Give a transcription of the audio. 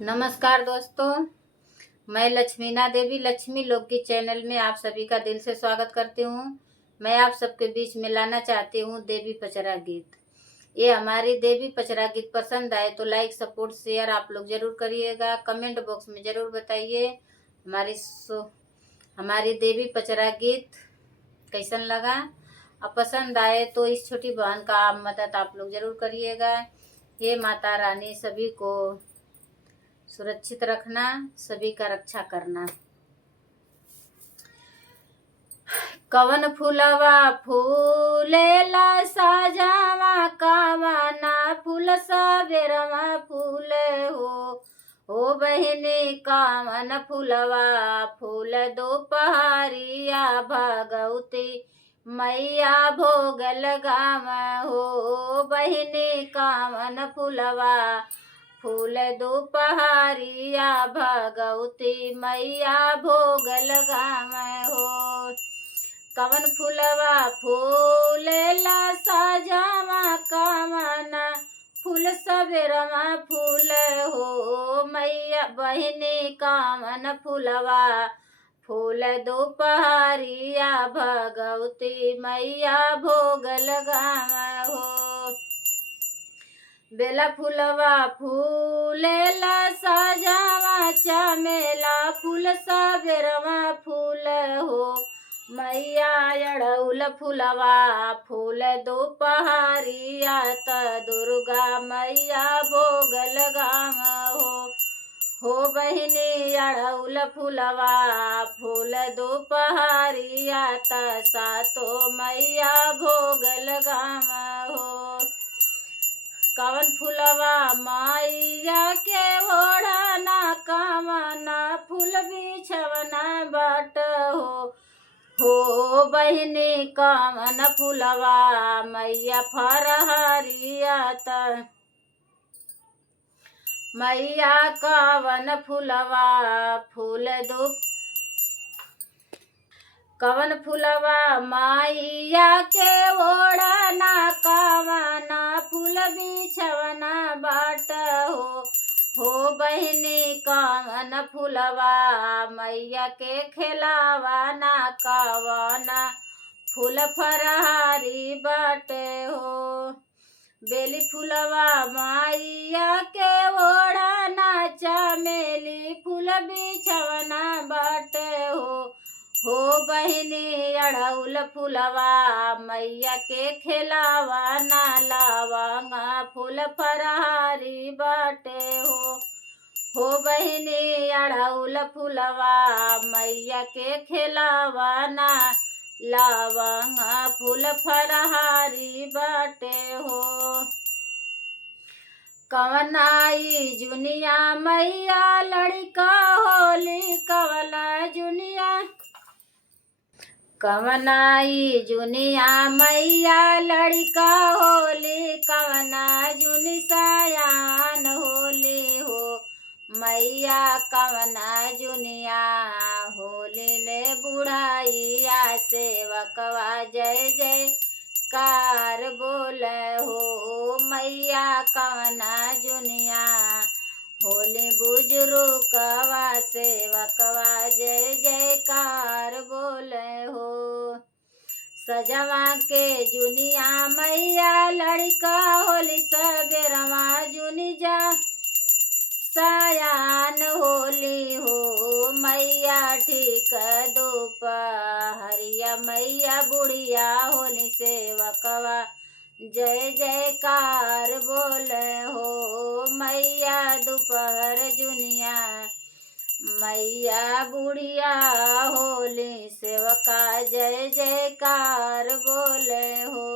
नमस्कार दोस्तों, मैं लक्ष्मीना देवी लक्ष्मी लोकगीत चैनल में आप सभी का दिल से स्वागत करती हूँ। मैं आप सबके बीच में लाना चाहती हूँ देवी पचरा गीत। ये हमारी देवी पचरा गीत पसंद आए तो लाइक सपोर्ट शेयर आप लोग जरूर करिएगा। कमेंट बॉक्स में जरूर बताइए हमारी देवी पचरा गीत कैसन लगा। अब पसंद आए तो इस छोटी बहन का आप मदद आप लोग जरूर करिएगा। हे माता रानी सभी को सुरक्षित रखना, सभी का रक्षा करना। कवन फूलवा फूलेला साजावा कावना फूल सबेरवा फूले हो बहिनी कावन फूलवा फूल दोपहरिया भगवती मैया भोग लगावा हो बहिनी कावन फूलवा फूल दोपहरिया भगवती मैया भोग लगावे हो। कवन फूलवा फूलेला साजावा कामना फूल सबेरवा फूल हो मैया बहिनी कामन फूलवा फूल दोपहरिया भगवती मैया भोग लगावे हो। बेला फूलवा फूलेला साजावा चमेला फूल सबेरवा फूल हो मैया अड़उल फूलवा फूल दोपहरिया त दुर्गा मैया भोग लगाव हो बहिनी अड़उल फूलवा फूल दोपहरिया त सातो मैया भोग लगाव हो। कवन फूलवा मैया के ओढ़ना कामना फूल बिछवना बाट हो बहिनी कामन फूलवा मैया फरहरिया त मैया कावन फूलवा फूल दो कवन फूलवा मैया के ओढ़ना कावना फूल बिछवना बाट हो बहिनी कावन फूलवा मैया के खेलावाना कावना फूल फरहारी बाटे हो। बेली फूलवा मैया के ओढ़ना चमेली फूल बिछवना बाटे हो बहिनी अड़उल फूलवा मैया के खेलावाना लावांगा फूल फरहारी बाटे हो बहिनी अड़उल फूलवा मैया के खेलावाना लावांगा फूल फरहारी बाटे हो। कवनाई जुनिया मैया लड़का होली कवला जुनिया कवनाई जुनिया मैया लड़का होली कवना जुनी सयान होली हो मैया कवना जुनिया होली ले बुढ़ाइया सेवकवा जय जय कार बोले हो मैया कवना जुनिया होली बुजुर्गवा सेवकवा जय जयकार बोले हो। सजवा के जुनिया मैया लड़का होली सबेरवा जुनी जा सयान होली हो मैया ठीक दोपहरिया मैया बुढ़िया होली सेवकवा जय जयकार बोले हो मैया दोपहर जुनिया मैया बुढ़िया होली सेवका जय जयकार बोले हो।